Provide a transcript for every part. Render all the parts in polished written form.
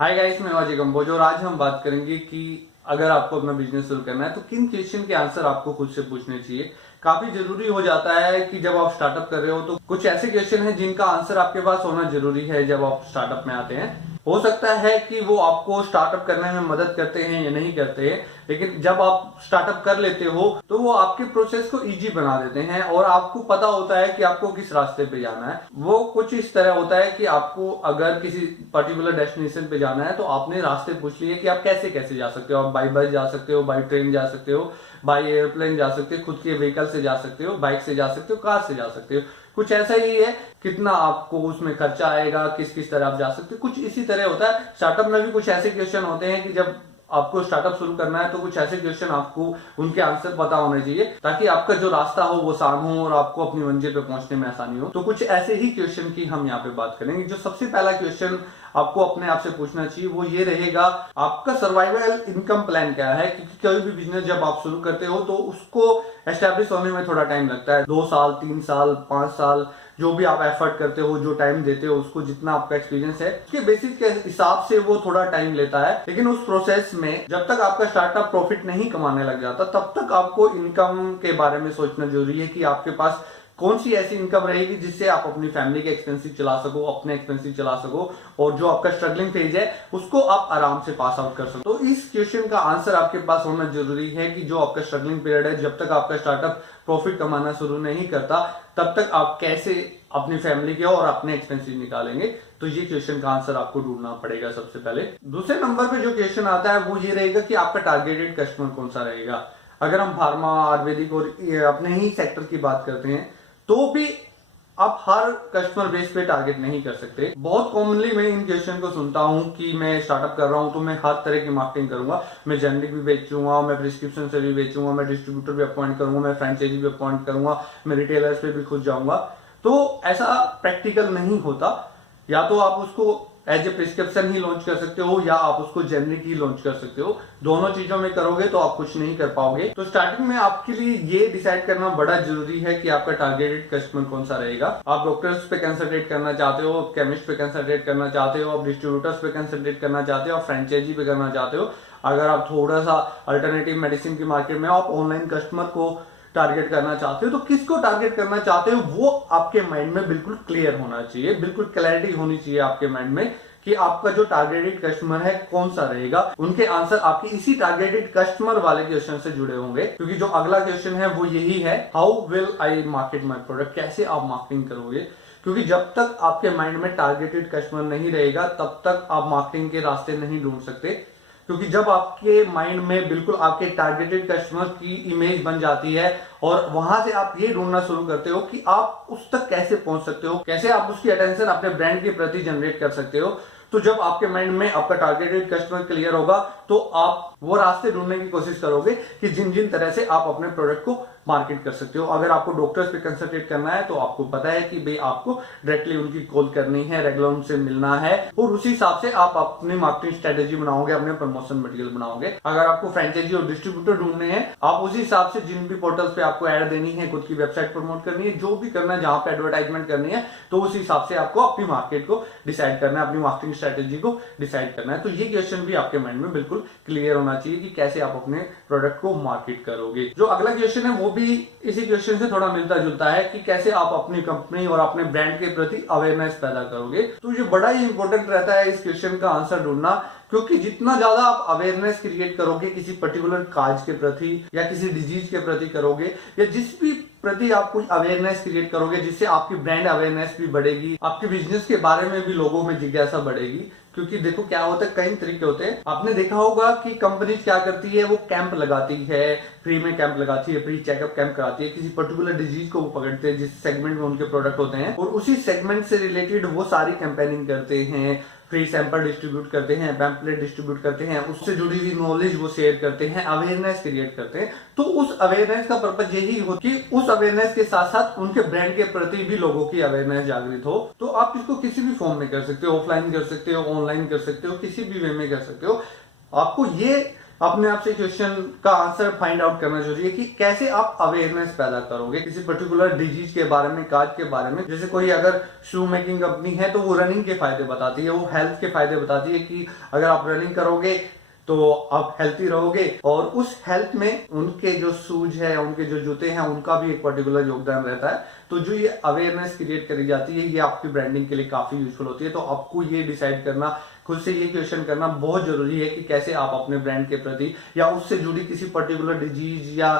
Hi guys, मैं अजय कंबोज और आज हम बात करेंगे कि अगर आपको अपना बिजनेस शुरू करना है तो किन क्वेश्चन के आंसर आपको खुद से पूछने चाहिए। काफी जरूरी हो जाता है कि जब आप स्टार्टअप कर रहे हो तो कुछ ऐसे क्वेश्चन हैं जिनका आंसर आपके पास होना जरूरी है जब आप स्टार्टअप में आते हैं। हो सकता है कि वो आपको स्टार्टअप करने में मदद करते हैं या नहीं करते हैं, लेकिन जब आप स्टार्टअप कर लेते हो तो वो आपके प्रोसेस को इजी बना देते हैं और आपको पता होता है कि आपको किस रास्ते पे जाना है। वो कुछ इस तरह होता है कि आपको अगर किसी पर्टिकुलर डेस्टिनेशन पे जाना है तो आपने रास्ते पूछ लिए कि आप कैसे कैसे जा सकते हो। आप बाई बस जा सकते हो, बाई ट्रेन जा सकते हो, बाई एयरप्लेन जा सकते हो, खुद के व्हीकल से जा सकते हो, बाइक से जा सकते हो, कार से जा सकते हो। कुछ ऐसा ही है, कितना आपको उसमें खर्चा आएगा, किस किस तरह आप जा सकते हो, कुछ इसी तरह होता है। स्टार्टअप में भी कुछ ऐसे क्वेश्चन होते हैं कि जब आपको स्टार्टअप शुरू करना है तो कुछ ऐसे क्वेश्चन आपको उनके आंसर पता होने चाहिए ताकि आपका जो रास्ता हो वो आसान हो और आपको अपनी मंजिल पे पहुंचने में आसानी हो। तो कुछ ऐसे ही क्वेश्चन की हम यहाँ पे बात करेंगे। जो सबसे पहला क्वेश्चन आपको अपने आप से पूछना चाहिए वो ये रहेगा, आपका सर्वाइवल इनकम प्लान क्या है। क्योंकि कोई भी बिजनेस जब आप शुरू करते हो तो उसको एस्टेब्लिश होने में थोड़ा टाइम लगता है। 2 साल, 3 साल, 5 साल, जो भी आप एफर्ट करते हो, जो टाइम देते हो उसको, जितना आपका एक्सपीरियंस है उसके बेसिस के हिसाब से वो थोड़ा टाइम लेता है। लेकिन उस प्रोसेस में जब तक आपका स्टार्टअप प्रॉफिट नहीं कमाने लग जाता तब तक आपको इनकम के बारे में सोचना जरूरी है कि आपके पास कौन सी ऐसी इनकम रहेगी जिससे आप अपनी फैमिली के एक्सपेंसिव चला सको, अपने एक्सपेंसिव चला सको और जो आपका स्ट्रगलिंग फेज है उसको आप आराम से पास आउट कर सको। तो इस क्वेश्चन का आंसर आपके पास होना जरूरी है कि जो आपका स्ट्रगलिंग पीरियड है, जब तक आपका स्टार्टअप प्रॉफिट कमाना शुरू नहीं करता तब तक आप कैसे अपनी फैमिली के और अपने एक्सपेंसिव निकालेंगे। तो ये क्वेश्चन का आंसर आपको ढूंढना पड़ेगा सबसे पहले। दूसरे नंबर पे जो क्वेश्चन आता है वो ये रहेगा कि आपका टारगेटेड कस्टमर कौन सा रहेगा। अगर हम फार्मा, आयुर्वेदिक और अपने ही सेक्टर की बात करते हैं तो भी आप हर कस्टमर बेस पे टारगेट नहीं कर सकते। बहुत कॉमनली मैं इन क्वेश्चन को सुनता हूं कि मैं स्टार्टअप कर रहा हूं तो मैं हर तरह की मार्केटिंग करूंगा, मैं जेनरिक भी बेचूंगा, मैं प्रिस्क्रिप्शन से भी बेचूंगा, मैं डिस्ट्रीब्यूटर भी अपॉइंट करूंगा, मैं फ्रेंचाइजी भी अपॉइंट करूंगा, मैं रिटेलर्स पे भी खुद जाऊंगा। तो ऐसा प्रैक्टिकल नहीं होता। या तो आप उसको एज ए प्रिस्क्रिप्शन ही लॉन्च कर सकते हो या आप उसको जेनरिक ही लॉन्च कर सकते हो। दोनों चीजों में करोगे तो आप कुछ नहीं कर पाओगे। तो स्टार्टिंग में आपके लिए ये डिसाइड करना बड़ा जरूरी है कि आपका टारगेटेड कस्टमर कौन सा रहेगा। आप डॉक्टर्स पे कंसंट्रेट करना चाहते हो, आप केमिस्ट पे कंसंट्रेट करना चाहते हो, आप डिस्ट्रीब्यूटर्स पे कंसंट्रेट करना चाहते हो, आप फ्रेंचाइजी पे करना चाहते हो। अगर आप थोड़ा सा अल्टरनेटिव मेडिसिन की मार्केट में आप ऑनलाइन कस्टमर को टारगेट करना चाहते हो तो किसको टारगेट करना चाहते हो वो आपके माइंड में बिल्कुल क्लियर होना चाहिए, बिल्कुल क्लैरिटी होनी चाहिए आपके माइंड में कि आपका जो टारगेटेड कस्टमर है कौन सा रहेगा। उनके आंसर आपके इसी टारगेटेड कस्टमर वाले क्वेश्चन से जुड़े होंगे। क्योंकि जो अगला क्वेश्चन है वो यही है, how will I market my product. कैसे आप मार्केटिंग करोगे। क्योंकि जब तक आपके माइंड में टारगेटेड कस्टमर नहीं रहेगा तब तक आप मार्केटिंग के रास्ते नहीं ढूंढ सकते। क्योंकि जब आपके माइंड में बिल्कुल आपके टारगेटेड कस्टमर की इमेज बन जाती है और वहां से आप ये ढूंढना शुरू करते हो कि आप उस तक कैसे पहुंच सकते हो, कैसे आप उसकी अटेंशन अपने ब्रांड के प्रति जनरेट कर सकते हो। तो जब आपके माइंड में आपका टारगेटेड कस्टमर क्लियर होगा तो आप वो रास्ते ढूंढने की कोशिश करोगे कि जिन जिन तरह से आप अपने प्रोडक्ट को मार्केट कर सकते हो। अगर आपको डॉक्टर्स पे कंसंट्रेट करना है तो आपको पता है कि भाई आपको डायरेक्टली उनकी कॉल करनी है, रेगुलर उनसे मिलना है और उसी हिसाब से आप अपनी मार्केटिंग स्ट्रेटेजी बनाओगे, अपने प्रमोशन मटेरियल बनाओगे। अगर आपको फ्रेंचाइजी और डिस्ट्रीब्यूटर ढूंढने हैं, आप उसी हिसाब से जिन भी पोर्टल्स पे आपको ऐड देनी है, खुद की वेबसाइट प्रमोट करनी है, जो भी करना है, जहां पे एडवर्टाइजमेंट करनी है, तो उस हिसाब से आपको अपनी मार्केट को डिसाइड करना है, अपनी मार्केटिंग स्ट्रेटेजी को डिसाइड करना है। तो ये क्वेश्चन भी आपके माइंड में बिल्कुल क्लियर होना चाहिए कि कैसे आप अपने प्रोडक्ट को मार्केट करोगे। जो अगला क्वेश्चन है वो भी इसी क्वेश्चन से थोड़ा मिलता जुलता है कि कैसे आप अपनी कंपनी और अपने ब्रांड के प्रति अवेयरनेस पैदा करोगे। तो ये बड़ा ही इंपॉर्टेंट रहता है इस क्वेश्चन का आंसर ढूंढना। क्योंकि जितना ज्यादा आप अवेयरनेस क्रिएट करोगे किसी पर्टिकुलर काज के प्रति या किसी डिजीज के प्रति करोगे या जिस भी प्रति आप कुछ अवेयरनेस क्रिएट करोगे जिससे आपकी ब्रांड अवेयरनेस भी बढ़ेगी, आपके बिजनेस के बारे में भी लोगों में जिज्ञासा बढ़ेगी। क्योंकि देखो क्या होता है, कई तरीके होते हैं। आपने देखा होगा कि कंपनी क्या करती है, वो कैंप लगाती है, फ्री में कैंप लगाती है, फ्री चेकअप कैंप कराती है, किसी पर्टिकुलर डिजीज को वो पकड़ते हैं जिस सेगमेंट में उनके प्रोडक्ट होते हैं और उसी सेगमेंट से रिलेटेड वो सारी कैंपेनिंग करते हैं, फ्री सैंपल डिस्ट्रीब्यूट करते हैं, पैम्पलेट डिस्ट्रीब्यूट करते हैं, उससे जुड़ी हुई नॉलेज वो शेयर करते हैं, अवेयरनेस क्रिएट करते हैं। तो उस अवेयरनेस का पर्पज यही हो कि उस अवेयरनेस के साथ साथ उनके ब्रांड के प्रति भी लोगों की अवेयरनेस जागृत हो। तो आप इसको किसी भी फॉर्म में कर सकते हो, ऑफलाइन कर सकते हो, ऑनलाइन कर सकते हो, किसी भी वे में कर सकते हो। आपको ये अपने आप से क्वेश्चन का आंसर फाइंड आउट करना जरूरी है कि कैसे आप अवेयरनेस पैदा करोगे किसी पर्टिकुलर डिजीज के बारे में, काज के बारे में। जैसे कोई अगर शू मेकिंग कंपनी है तो वो रनिंग के फायदे बताती है, वो हेल्थ के फायदे बताती है कि अगर आप रनिंग करोगे तो आप हेल्थी रहोगे, और उस हेल्थ में उनके जो शूज है, उनके जो जूते हैं, उनका भी एक पर्टिकुलर योगदान रहता है। तो जो ये अवेयरनेस क्रिएट करी जाती है, ये आपकी ब्रांडिंग के लिए काफी यूजफुल होती है। तो आपको ये डिसाइड करना, खुद से ये क्वेश्चन करना बहुत जरूरी है कि कैसे आप अपने ब्रांड के प्रति या उससे जुड़ी किसी पर्टिकुलर डिजीज या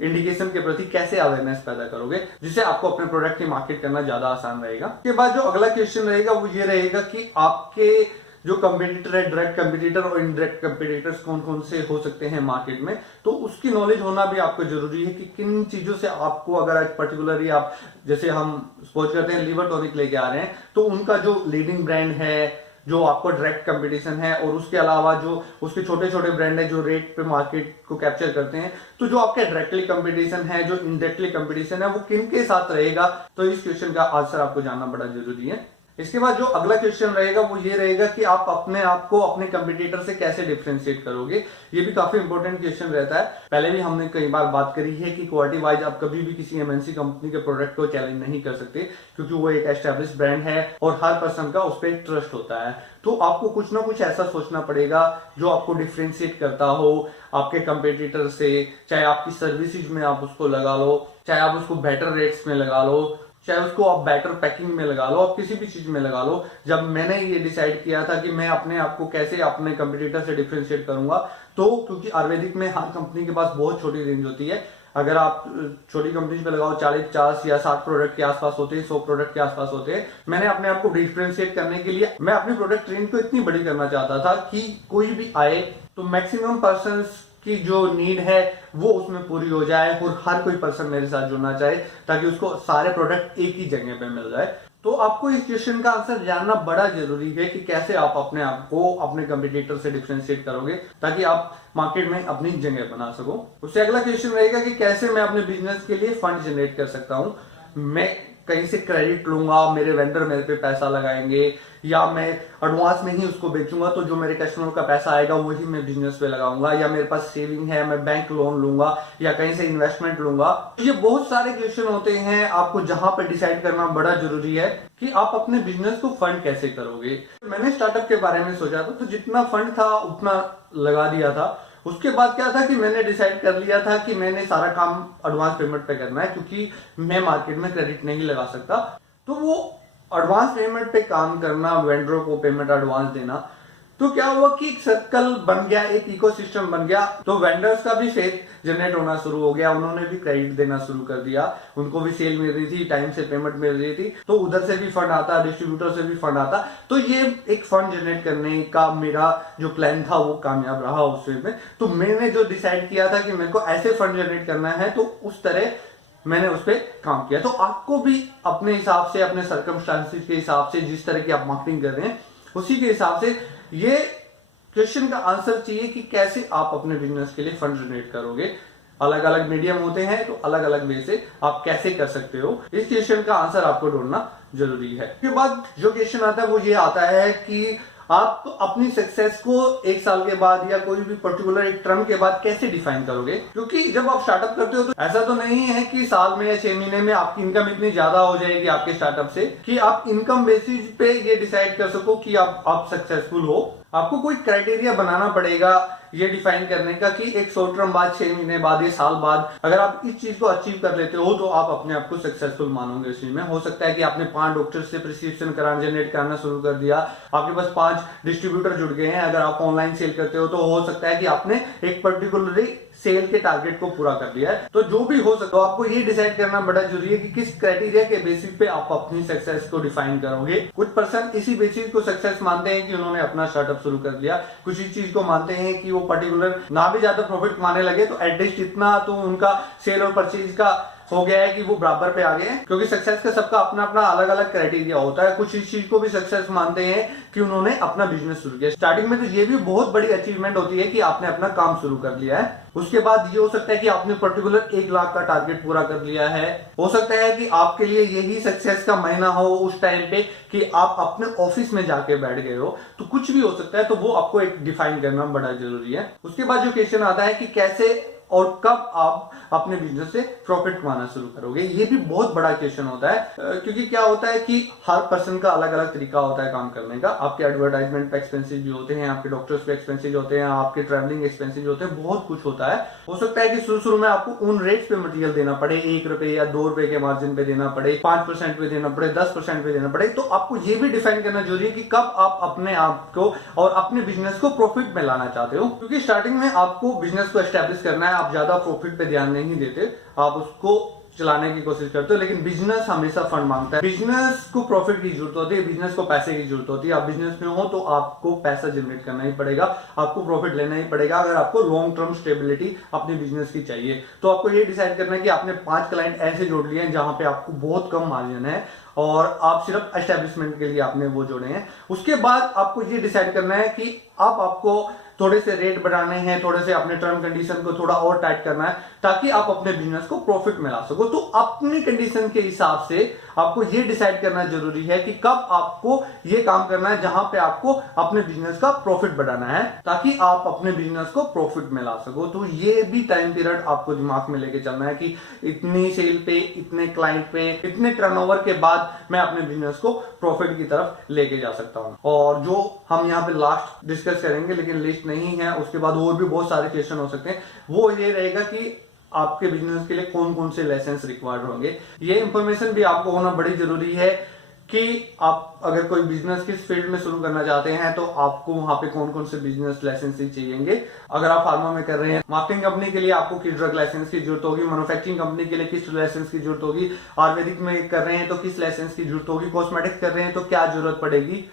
इंडिकेशन के प्रति कैसे अवेयरनेस पैदा करोगे, जिससे आपको अपने प्रोडक्ट की मार्केट करना ज्यादा आसान रहेगा। उसके बाद जो अगला क्वेश्चन रहेगा वो ये रहेगा कि आपके जो कंपटीटर है, डायरेक्ट कंपटीटर और इनडायरेक्ट कंपटीटर्स कौन कौन से हो सकते हैं मार्केट में। तो उसकी नॉलेज होना भी आपको जरूरी है कि किन चीजों से आपको, अगर एक पर्टिकुलरली आप, जैसे हम सपोज करते हैं लिवर टॉनिक लेके आ रहे हैं, तो उनका जो लीडिंग ब्रांड है, जो आपको डायरेक्ट कंपटीशन है, और उसके अलावा जो उसके छोटे छोटे ब्रांड है जो रेट पे मार्केट को कैप्चर करते हैं, तो जो आपके डायरेक्टली कंपटीशन है, जो इनडायरेक्टली कंपटीशन है, वो किन के साथ रहेगा। तो इस क्वेश्चन का आंसर आपको जानना बड़ा जरूरी है। इसके बाद जो अगला क्वेश्चन रहेगा वो ये रहेगा कि आप अपने आप को अपने कंपटीटर से कैसे डिफरेंशिएट करोगे। ये भी काफी इंपॉर्टेंट क्वेश्चन रहता है। पहले भी हमने कई बार बात करी है कि क्वालिटी वाइज आप कभी भी किसी एमएनसी कंपनी के प्रोडक्ट को चैलेंज नहीं कर सकते, क्योंकि वो एक एस्टेब्लिश ब्रांड है और हर पर्सन का उस पर एक ट्रस्ट होता है। तो आपको कुछ ना कुछ ऐसा सोचना पड़ेगा जो आपको डिफरेंशिएट करता हो आपके कंपटीटर से। चाहे आपकी सर्विसेज में आप उसको लगा लो, चाहे आप उसको बेटर रेट्स में लगा लो, चाहे उसको आप बेटर पैकिंग में लगा लो, आप किसी भी चीज में लगा लो। जब मैंने ये डिसाइड किया था कि मैं अपने आप को कैसे अपने कंपटीटर से डिफरेंशिएट करूंगा, तो क्योंकि आयुर्वेदिक में हर कंपनी के पास बहुत छोटी रेंज होती है। अगर आप छोटी कंपनीज पे लगाओ 40, 50 या 60 प्रोडक्ट के आसपास होते हैं, 100 प्रोडक्ट के आसपास होते हैं। मैंने अपने आप को डिफरेंशिएट करने के लिए मैं अपनी प्रोडक्ट रेंज को इतनी बड़ी करना चाहता था कि कोई भी आए तो मैक्सिमम पर्सन्स की जो नीड है वो उसमें पूरी हो जाए, और हर कोई पर्सन मेरे साथ जुड़ना चाहे ताकि उसको सारे प्रोडक्ट एक ही जगह पे मिल जाए। तो आपको इस क्वेश्चन का आंसर जानना बड़ा जरूरी है कि कैसे आप अपने आप को अपने कंपटीटर से डिफरेंशिएट करोगे ताकि आप मार्केट में अपनी जगह बना सको। उससे अगला क्वेश्चन रहेगा कि कैसे मैं अपने बिजनेस के लिए फंड जनरेट कर सकता हूं। मैं कहीं से क्रेडिट लूंगा, मेरे वेंडर मेरे पे पैसा लगाएंगे, या मैं एडवांस में ही उसको बेचूंगा, तो जो मेरे कस्टमर का पैसा आएगा वही मैं बिजनेस पे लगाऊंगा, या मेरे पास सेविंग है, मैं बैंक लोन लूंगा या कहीं से इन्वेस्टमेंट लूंगा। ये बहुत सारे क्वेश्चन होते हैं। आपको जहां पर डिसाइड करना बड़ा जरूरी है कि आप अपने बिजनेस को फंड कैसे करोगे। मैंने स्टार्टअप के बारे में सोचा था, तो जितना फंड था उतना लगा दिया था। उसके बाद क्या था कि मैंने डिसाइड कर लिया था कि मैंने सारा काम एडवांस पेमेंट पे करना है, क्योंकि मैं मार्केट में क्रेडिट नहीं लगा सकता। तो वो एडवांस पेमेंट पे काम करना, वेंडरों को पेमेंट एडवांस देना, तो क्या हुआ कि एक सर्कल बन गया, एक इकोसिस्टम बन गया। तो वेंडर्स का भी फेथ जनरेट होना शुरू हो गया, उन्होंने भी क्रेडिट देना शुरू कर दिया, उनको भी सेल मिल रही थी, टाइम से पेमेंट मिल रही थी, तो उधर से भी फंड आता, डिस्ट्रीब्यूटर से भी फंड आता। तो ये एक फंड जनरेट करने का मेरा जो प्लान था वो कामयाब रहा उस वे में। तो मैंने जो डिसाइड किया था कि मेरे को ऐसे फंड जनरेट करना है, तो उस तरह मैंने उस पर काम किया। तो आपको भी अपने हिसाब से, अपने सर्कमस्टांसेस के हिसाब से, जिस तरह की आप मार्केटिंग कर रहे हैं उसी के हिसाब से ये क्वेश्चन का आंसर चाहिए कि कैसे आप अपने बिजनेस के लिए फंड जनरेट करोगे। अलग अलग मीडियम होते हैं, तो अलग अलग वे से आप कैसे कर सकते हो, इस क्वेश्चन का आंसर आपको ढूंढना जरूरी है। उसके बाद जो क्वेश्चन आता है वो ये आता है कि आप अपनी सक्सेस को एक साल के बाद या कोई भी पर्टिकुलर एक टर्म के बाद कैसे डिफाइन करोगे। क्योंकि जब आप स्टार्टअप करते हो तो ऐसा तो नहीं है कि साल में या 6 महीने में आपकी इनकम इतनी ज्यादा हो जाएगी आपके स्टार्टअप से कि आप इनकम बेसिस पे ये डिसाइड कर सको कि आप सक्सेसफुल हो। आपको कोई क्राइटेरिया बनाना पड़ेगा ये डिफाइन करने का कि एक शॉर्ट टर्म बाद, 6 महीने बाद, या साल बाद अगर आप इस चीज को अचीव कर लेते हो तो आप अपने आप को सक्सेसफुल मानोगे। इसी में हो सकता है कि आपने 5 डॉक्टर से प्रिस्क्रिप्शन कराना जनरेट करना शुरू कर दिया, आपके पास 5 डिस्ट्रीब्यूटर जुड़ गए हैं। अगर आप ऑनलाइन सेल करते हो तो हो सकता है कि आपने एक पर्टिकुलरली सेल के टारगेट को पूरा कर लिया है। तो जो भी हो सकता है आपको ये डिसाइड करना बड़ा जरूरी है कि किस क्राइटेरिया के बेसिस पे आप अपनी सक्सेस को डिफाइन करोगे। कुछ पर्सन इसी बेसिस को सक्सेस मानते हैं कि उन्होंने अपना स्टार्टअप शुरू कर लिया, कुछ इस चीज को मानते हैं कि वो पर्टिकुलर ना भी ज्यादा प्रॉफिट कमाने लगे तो एटलीस्ट इतना तो उनका सेल और परचेज का हो गया है कि वो बराबर पे आ गए हैं, क्योंकि सक्सेस का सबका अपना अपना अलग अलग क्राइटेरिया होता है। कुछ इस चीज को भी सक्सेस मानते हैं कि उन्होंने अपना बिजनेस शुरू किया। स्टार्टिंग में तो ये भी बहुत बड़ी अचीवमेंट होती है कि आपने अपना काम शुरू कर लिया है। उसके बाद ये हो सकता है कि आपने पर्टिकुलर 1 लाख का टारगेट पूरा कर लिया है। हो सकता है कि आपके लिए यही सक्सेस का महीना हो उस टाइम पे कि आप अपने ऑफिस में जाके बैठ गए हो, तो कुछ भी हो सकता है। तो वो आपको एक डिफाइन करना बड़ा जरूरी है। उसके बाद जो क्वेश्चन आता है कि कैसे और कब आप अपने बिजनेस से प्रॉफिट कमाना शुरू करोगे, ये भी बहुत बड़ा क्वेश्चन होता है। क्योंकि क्या होता है कि हर पर्सन का अलग अलग तरीका होता है काम करने का। आपके एडवर्टाइजमेंट पे एक्सपेंसेस भी होते हैं, आपके डॉक्टर्स पे एक्सपेंसेस होते हैं, आपके ट्रैवलिंग एक्सपेंसेस होते हैं, बहुत कुछ होता है। हो सकता है कि शुरू में आपको उन रेट्स पे मटेरियल देना पड़े, 1 रुपए या 2 रुपए के मार्जिन पे देना पड़े, 5% पे देना पड़े, 10% पे देना पड़े। तो आपको ये भी डिफाइन करना जरूरी है कि कब आप अपने आप को और अपने बिजनेस को प्रॉफिट में लाना चाहते हो। क्योंकि स्टार्टिंग में आपको बिजनेस को एस्टेब्लिश करना है, आप ज्यादा प्रॉफिट पे ध्यान नहीं देते, आप उसको चलाने की कोशिश करते हो। लेकिन बिजनेस हमेशा फंड मांगता है, बिजनेस को प्रॉफिट की जरूरत होती है, बिजनेस को पैसे की जरूरत होती है। आप बिजनेस में हो तो आपको पैसा जनरेट करना ही पड़ेगा, आपको प्रॉफिट लेना ही पड़ेगा। अगर आपको लॉन्ग टर्म स्टेबिलिटी अपने बिजनेस की चाहिए, तो आपको ये डिसाइड करना है कि आपने 5 क्लाइंट ऐसे जोड़ लिए हैं जहां पे आपको बहुत कम मार्जिन है और आप सिर्फ एस्टेब्लिशमेंट के लिए आपने वो जोड़े हैं। उसके बाद आपको ये डिसाइड करना है कि अब आपको थोड़े से रेट बढ़ाने हैं, थोड़े से अपने टर्म कंडीशन को थोड़ा और टाइट करना है ताकि आप अपने बिजनेस को प्रॉफिट में ला सको। तो अपनी कंडीशन के हिसाब से आपको ये डिसाइड करना जरूरी है कि कब आपको ये काम करना है जहां पे आपको अपने बिजनेस का प्रॉफिट बढ़ाना है ताकि आप अपने बिजनेस को प्रॉफिट में ला सको। तो ये भी टाइम पीरियड आपको दिमाग में लेके चलना है कि इतनी सेल पे, इतने क्लाइंट पे, इतने टर्नओवर के बाद मैं अपने बिजनेस को प्रॉफिट की तरफ लेके जा सकता हूं। और जो हम यहाँ पे लास्ट डिस्कस करेंगे, लेकिन लिस्ट नहीं है, उसके बाद और भी बहुत सारे क्वेश्चन हो सकते हैं, वो ये रहेगा कि आपके बिजनेस के लिए कौन कौन से लाइसेंस रिक्वायर्ड होंगे। ये इंफॉर्मेशन भी आपको होना बड़ी जरूरी है कि आप अगर कोई बिजनेस किस फील्ड में शुरू करना चाहते हैं तो आपको वहां पे कौन कौन से बिजनेस लाइसेंस चाहिए। अगर आप फार्मा में कर रहे हैं, मार्केटिंग कंपनी के लिए आपको किस ड्रग लाइसेंस की जरूरत होगी, मैन्युफैक्चरिंग कंपनी के लिए किस लाइसेंस की जरूरत होगी, आयुर्वेदिक में कर रहे हैं तो किस लाइसेंस की जरूरत होगी, कॉस्मेटिक्स कर रहे हैं तो क्या जरूरत पड़ेगी,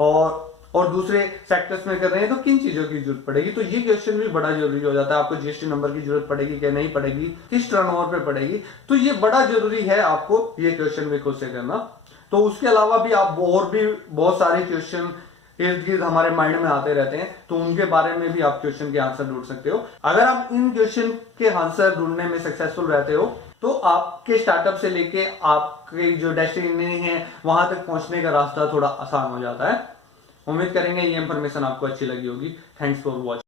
और दूसरे सेक्टर्स में कर रहे हैं तो किन चीजों की जरूरत पड़ेगी। तो ये क्वेश्चन भी बड़ा जरूरी हो जाता है। आपको जीएसटी नंबर की जरूरत पड़ेगी क्या नहीं पड़ेगी, किस टर्नओवर पे पड़ेगी, तो ये बड़ा जरूरी है आपको ये क्वेश्चन भी खुद से करना। तो उसके अलावा भी आप और भी बहुत सारे क्वेश्चन इर्द गिर्द हमारे माइंड में आते रहते हैं, तो उनके बारे में भी आप क्वेश्चन के आंसर ढूंढ सकते हो। अगर आप इन क्वेश्चन के आंसर ढूंढने में सक्सेसफुल रहते हो तो आपके स्टार्टअप से लेके आपके जो डेस्टिनेशन है वहां तक पहुंचने का रास्ता थोड़ा आसान हो जाता है। उम्मीद करेंगे ये इंफॉर्मेशन आपको अच्छी लगी होगी। Thanks for watching.